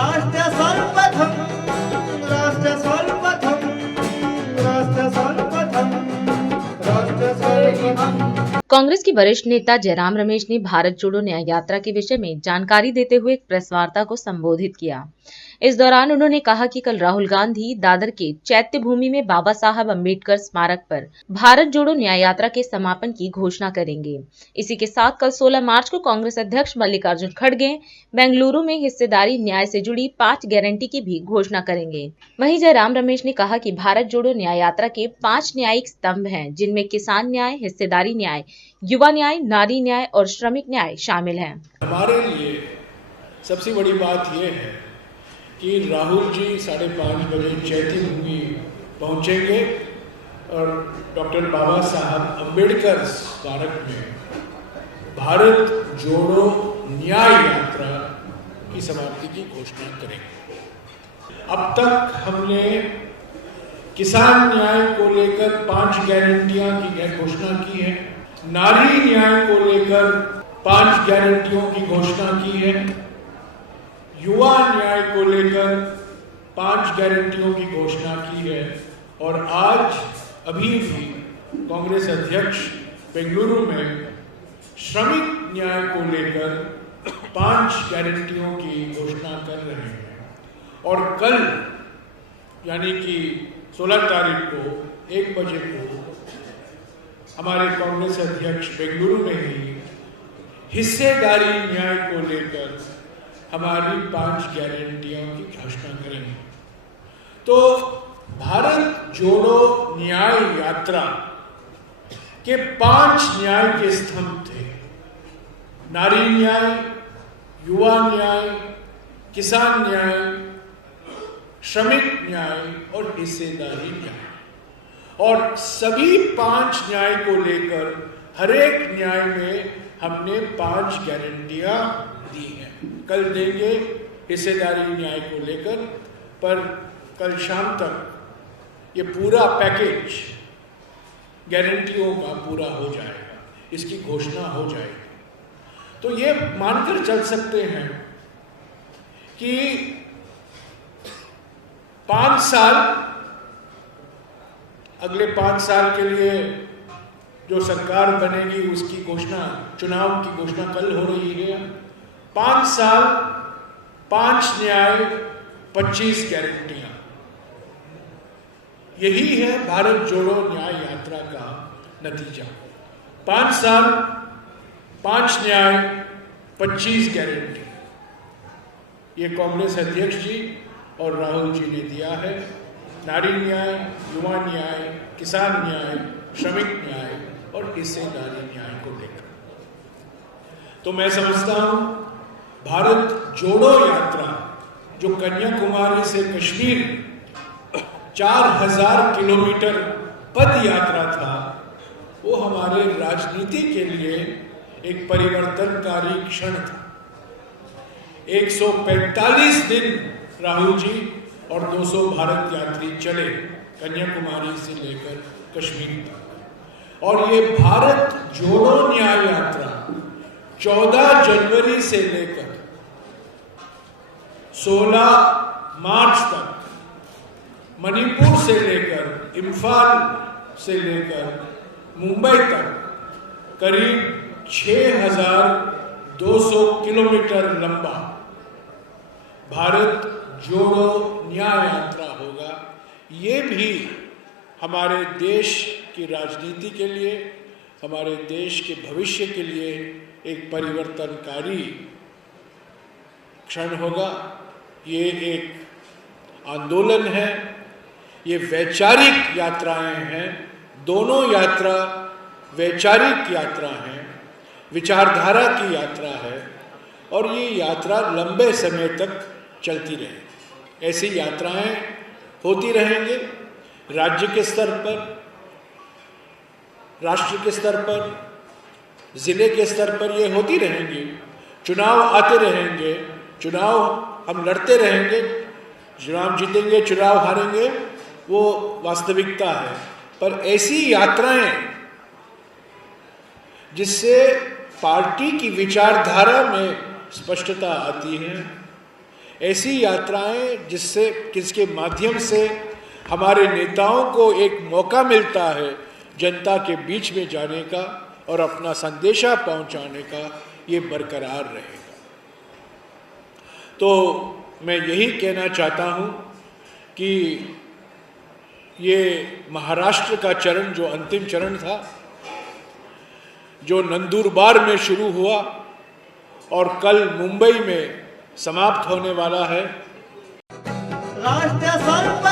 राष्ट्र सर्वप्रथम, राष्ट्र सर्वप्रथम, राष्ट्र सर्वप्रथम, राष्ट्र सर्वप्रथम। कांग्रेस की वरिष्ठ नेता जयराम रमेश ने भारत जोड़ो न्याय यात्रा के विषय में जानकारी देते हुए एक प्रेस वार्ता को संबोधित किया। इस दौरान उन्होंने कहा कि कल राहुल गांधी दादर के चैत्य भूमि में बाबा साहब अम्बेडकर स्मारक पर भारत जोड़ो न्याय यात्रा के समापन की घोषणा करेंगे। इसी के साथ कल 16 मार्च को कांग्रेस अध्यक्ष मल्लिकार्जुन खड़गे बेंगलुरु में हिस्सेदारी न्याय से जुड़ी 5 गारंटी की भी घोषणा करेंगे। वहीं जयराम रमेश ने कहा कि भारत जोड़ो न्याय यात्रा के 5 न्यायिक स्तंभ हैं, जिनमें किसान न्याय, हिस्सेदारी न्याय, युवा न्याय, नारी न्याय और श्रमिक न्याय शामिल हैं। हमारे लिए सबसे बड़ी बात यह है कि राहुल जी 5:30 बजे चैत्य भूमि पहुंचेंगे और डॉक्टर बाबा साहब अम्बेडकर स्मारक में भारत जोड़ो न्याय यात्रा की समाप्ति की घोषणा करेंगे। अब तक हमने किसान न्याय को लेकर 5 गारंटियां की घोषणा की है, नारी न्याय को लेकर 5 गारंटियों की घोषणा की है, युवा न्याय को लेकर 5 गारंटियों की घोषणा की है और आज अभी भी कांग्रेस अध्यक्ष बेंगलुरु में श्रमिक न्याय को लेकर 5 गारंटियों की घोषणा कर रहे हैं। और कल यानी कि 16 तारीख को 1 बजे को हमारे कांग्रेस अध्यक्ष बेंगलुरु में ही हिस्सेदारी न्याय को लेकर हमारी 5 गारंटियों की घोषणा करेंगे। तो भारत जोड़ो न्याय यात्रा के 5 न्याय के स्तंभ थे, नारी न्याय, युवा न्याय, किसान न्याय, श्रमिक न्याय और हिस्सेदारी न्याय। और सभी 5 न्याय को लेकर हर एक न्याय में हमने 5 गारंटियां दी हैं। कल देंगे हिस्सेदारी न्याय को लेकर, पर कल शाम तक ये पूरा पैकेज गारंटियों का पूरा हो जाएगा, इसकी घोषणा हो जाएगी। तो ये मानकर चल सकते हैं कि 5 साल, अगले 5 साल के लिए जो सरकार बनेगी उसकी घोषणा, चुनाव की घोषणा कल हो रही है। 5 साल, 5 न्याय, 25 गारंटियां, यही है भारत जोड़ो न्याय यात्रा का नतीजा। 5 साल, 5 न्याय, 25 गारंटी, ये कांग्रेस अध्यक्ष जी और राहुल जी ने दिया है। नारी न्याय, युवा न्याय, किसान न्याय, श्रमिक न्याय और हिस्सेदारी न्याय को लेकर। तो मैं समझता हूं भारत जोड़ो यात्रा जो कन्याकुमारी से कश्मीर 4000 किलोमीटर पद यात्रा था, वो हमारे राजनीति के लिए एक परिवर्तनकारी क्षण था। 145 दिन राहुल जी और 200 भारत यात्री चले कन्याकुमारी से लेकर कश्मीर तक। और ये भारत जोड़ो न्याय यात्रा 14 जनवरी से लेकर 16 मार्च तक मणिपुर से लेकर इम्फाल से लेकर मुंबई तक करीब 6200 किलोमीटर लंबा भारत जोड़ो न्याय यात्रा होगा। ये भी हमारे देश की राजनीति के लिए, हमारे देश के भविष्य के लिए एक परिवर्तनकारी क्षण होगा। ये एक आंदोलन है, ये वैचारिक यात्राएं हैं। दोनों यात्रा वैचारिक यात्रा है, विचारधारा की यात्रा है और ये यात्रा लंबे समय तक चलती रहेगी। ऐसी यात्राएं होती रहेंगे राज्य के स्तर पर, राष्ट्र के स्तर पर, जिले के स्तर पर, ये होती रहेंगी। चुनाव आते रहेंगे, चुनाव हम लड़ते रहेंगे, चुनाव जीतेंगे, चुनाव हारेंगे, वो वास्तविकता है। पर ऐसी यात्राएं जिससे पार्टी की विचारधारा में स्पष्टता आती है, ऐसी यात्राएं जिसके माध्यम से हमारे नेताओं को एक मौका मिलता है जनता के बीच में जाने का और अपना संदेशा पहुंचाने का, ये बरकरार रहेगा। तो मैं यही कहना चाहता हूं कि ये महाराष्ट्र का चरण जो अंतिम चरण था, जो नंदुरबार में शुरू हुआ और कल मुंबई में समाप्त होने वाला है, राष्ट्र सर्व